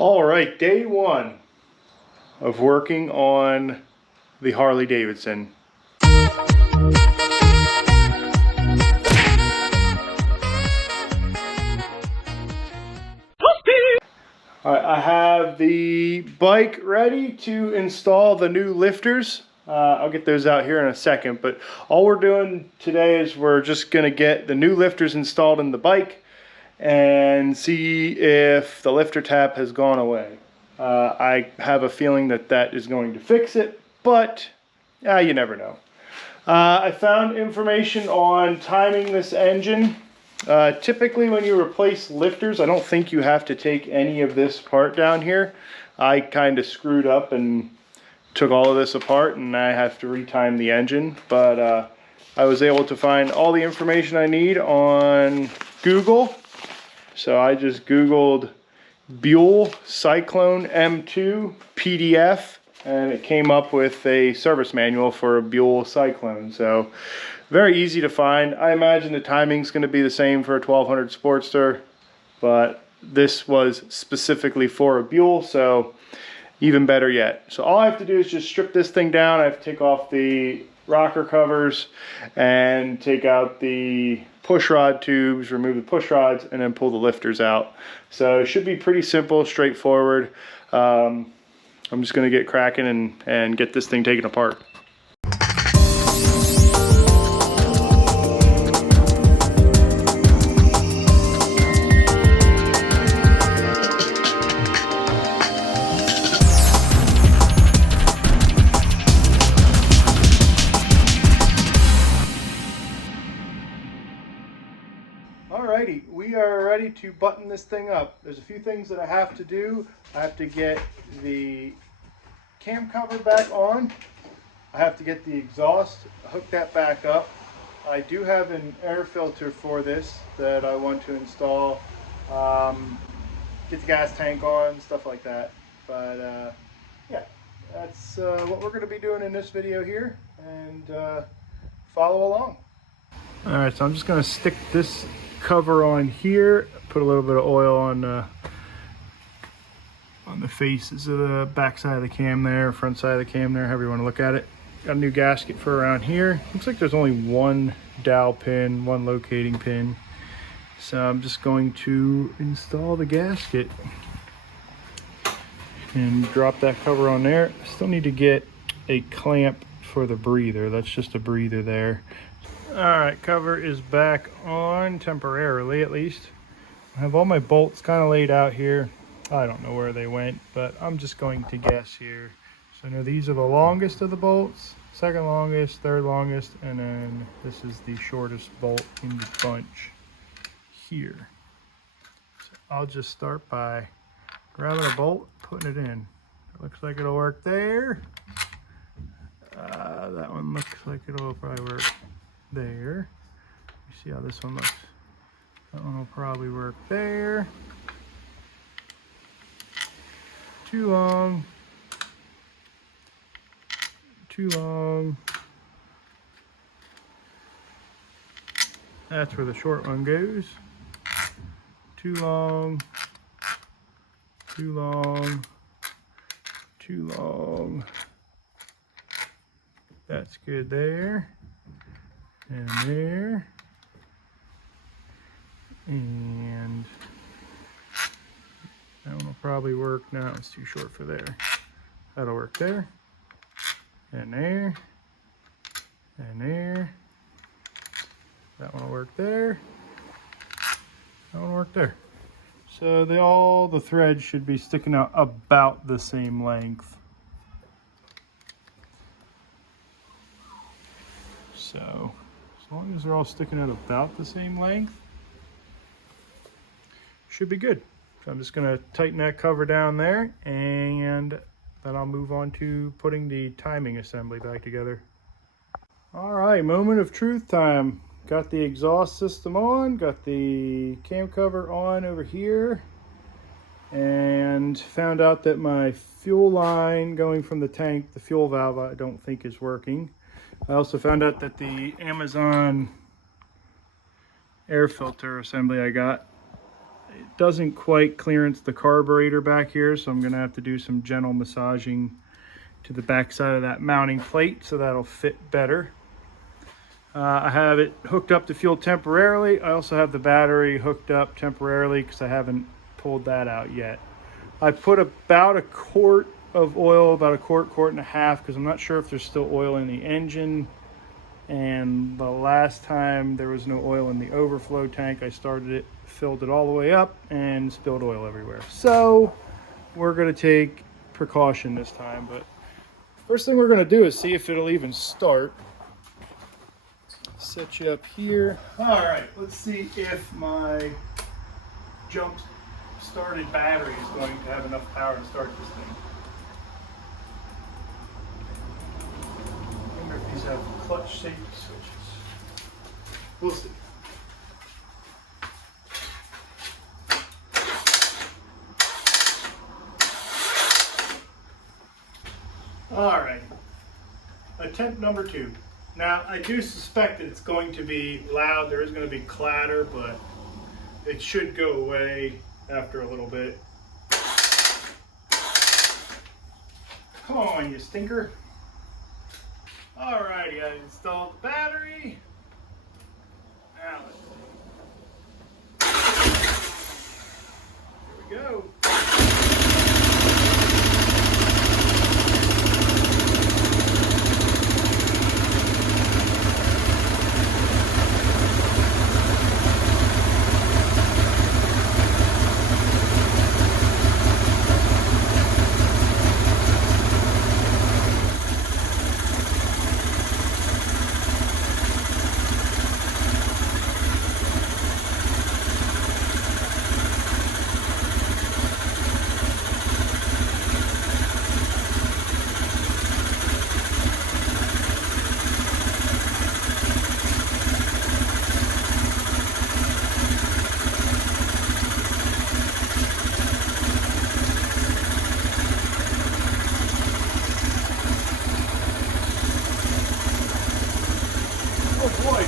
All right, day one of working on the Harley Davidson. All right, I have the bike ready to install the new lifters. I'll get those out here in a second, but all we're doing today is we're just gonna get the new lifters installed in the bike and see if the lifter tap has gone away. I have a feeling that that is going to fix it, but you never know. I found information on timing this engine. Typically when you replace lifters, I don't think you have to take any of this part down here. I kind of screwed up and took all of this apart, and I have to retime the engine, but I was able to find all the information I need on Google. So I just Googled Buell Cyclone M2 PDF, and it came up with a service manual for a Buell Cyclone. So very easy to find. I imagine the timing's going to be the same for a 1200 Sportster, but this was specifically for a Buell, so even better yet. So all I have to do is just strip this thing down. I have to take off the rocker covers and take out the push rod tubes, remove the push rods, and then pull the lifters out. So it should be pretty simple, straightforward. I'm just going to get cracking and get this thing taken apart. Alrighty, we are ready to button this thing up. There's a few things that I have to do. I have to get the cam cover back on. I have to get the exhaust, hook that back up. I do have an air filter for this that I want to install. Get the gas tank on, stuff like that. But yeah, that's what we're going to be doing in this video here, and follow along. Alright, so I'm just going to stick this cover on here, put a little bit of oil on the faces of the back side of the cam there, front side of the cam there, however you want to look at it. Got a new gasket for around here. Looks like there's only one dowel pin, one locating pin. So I'm just going to install the gasket and drop that cover on there. Still need to get a clamp for the breather. That's just a breather there. Alright, cover is back on, temporarily at least. I have all my bolts kind of laid out here. I don't know where they went, but I'm just going to guess here. So I know these are the longest of the bolts, second longest, third longest, and then this is the shortest bolt in the bunch here. So I'll just start by grabbing a bolt, putting it in. It looks like it'll work there. That one looks like it'll probably work there. You see how this one looks. That one will probably work there. Too long. Too long. That's where the short one goes. Too long. Too long. Too long. That's good there. And there, and that one will probably work. No, it's too short for there. That'll work there, and there, and there. That one will work there. That one will work there. So all the threads should be sticking out about the same length. So as long as they're all sticking out about the same length, should be good. So I'm just going to tighten that cover down there, and then I'll move on to putting the timing assembly back together. All right, moment of truth time. Got the exhaust system on, got the cam cover on over here, and found out that my fuel line going from the tank, the fuel valve, I don't think is working. I also found out that the Amazon air filter assembly I got it doesn't quite clearance the carburetor back here, so I'm gonna have to do some gentle massaging to the back side of that mounting plate so that'll fit better. I have it hooked up to fuel temporarily. I also have the battery hooked up temporarily because I haven't pulled that out yet. I put about a quart of oil, about a quart and a half, because I'm not sure if there's still oil in the engine. And the last time there was no oil in the overflow tank, I started it, filled it all the way up, and spilled oil everywhere. So we're gonna take precaution this time, but first thing we're gonna do is see if it'll even start. Set you up here. All right, let's see if my jump started battery is going to have enough power to start this thing. I wonder if these have clutch safety switches. We'll see. All right, attempt number 2. Now, I do suspect that it's going to be loud. There is going to be clatter, but it should go away after a little bit. Come on, you stinker. All righty, I installed the battery. Now, here we go. Oh boy.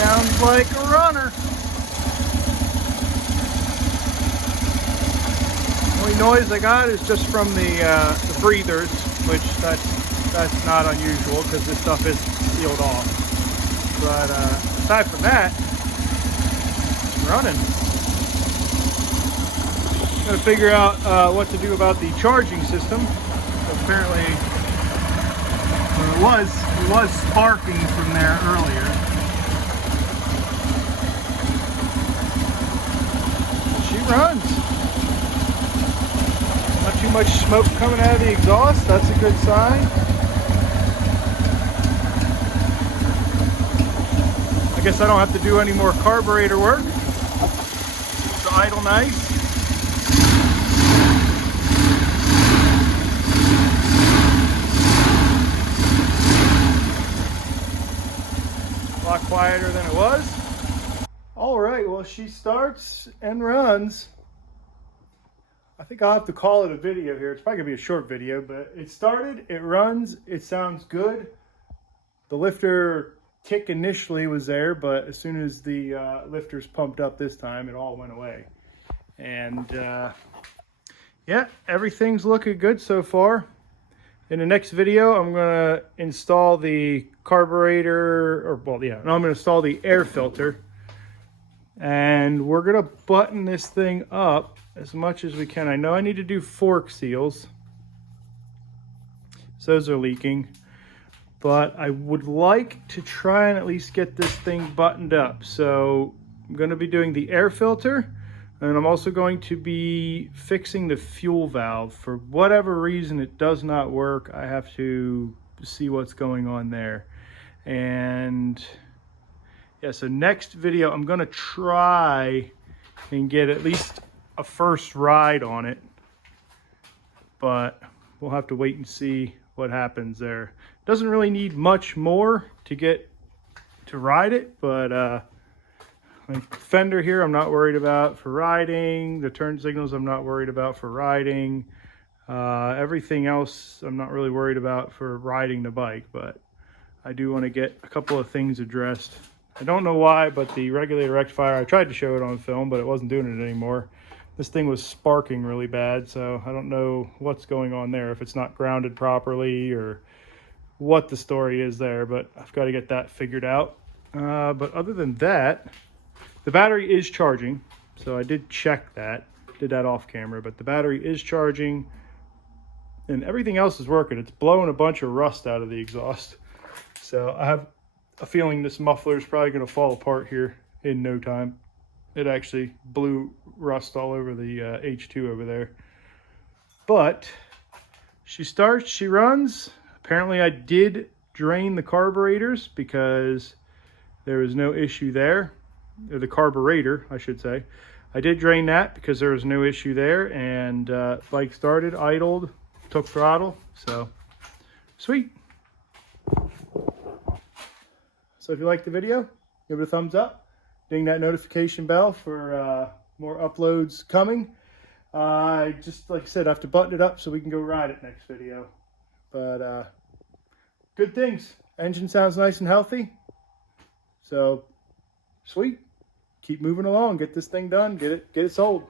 Sounds like a runner. Only noise I got is just from the breathers, which that's not unusual because this stuff is sealed off. But aside from that, it's running. Got to figure out what to do about the charging system. Apparently, it was sparking from there earlier. She runs. Not too much smoke coming out of the exhaust. That's a good sign. I guess I don't have to do any more carburetor work. It's idle nice. A lot quieter than it was. All right, well, she starts and runs. I think I'll have to call it a video here. It's probably gonna be a short video, but it started, it runs, it sounds good. The lifter tick initially was there, but as soon as the lifters pumped up this time, it all went away. And yeah, everything's looking good so far. In the next video, I'm gonna install the carburetor, or well, yeah, no, I'm gonna install the air filter. And we're gonna button this thing up as much as we can. I know I need to do fork seals. So those are leaking. But I would like to try and at least get this thing buttoned up. So I'm gonna be doing the air filter. And I'm also going to be fixing the fuel valve. For whatever reason it does not work. I have to see what's going on there. And yeah, so next video I'm gonna try and get at least a first ride on it, but we'll have to wait and see what happens there. Doesn't really need much more to get to ride it, but like the fender here I'm not worried about for riding. The turn signals I'm not worried about for riding. Everything else I'm not really worried about for riding the bike, but I do want to get a couple of things addressed. I don't know why, but the regulator rectifier, I tried to show it on film, but it wasn't doing it anymore. This thing was sparking really bad, so I don't know what's going on there, if it's not grounded properly or what the story is there, but I've got to get that figured out. But other than that, the battery is charging, so I did check that, did that off camera, but the battery is charging and everything else is working. It's blowing a bunch of rust out of the exhaust. So I have a feeling this muffler is probably going to fall apart here in no time. It actually blew rust all over the H2 over there. But she starts, she runs. Apparently I did drain the carburetors because there was no issue there. Or the carburetor, I should say. I did drain that because there was no issue there, and bike started, idled, took throttle, so sweet. So if you liked the video, give it a thumbs up, ding that notification bell for more uploads coming. Just like I said, I have to button it up so we can go ride it next video. But good things. Engine sounds nice and healthy, so sweet. Keep moving along, get this thing done, get it sold.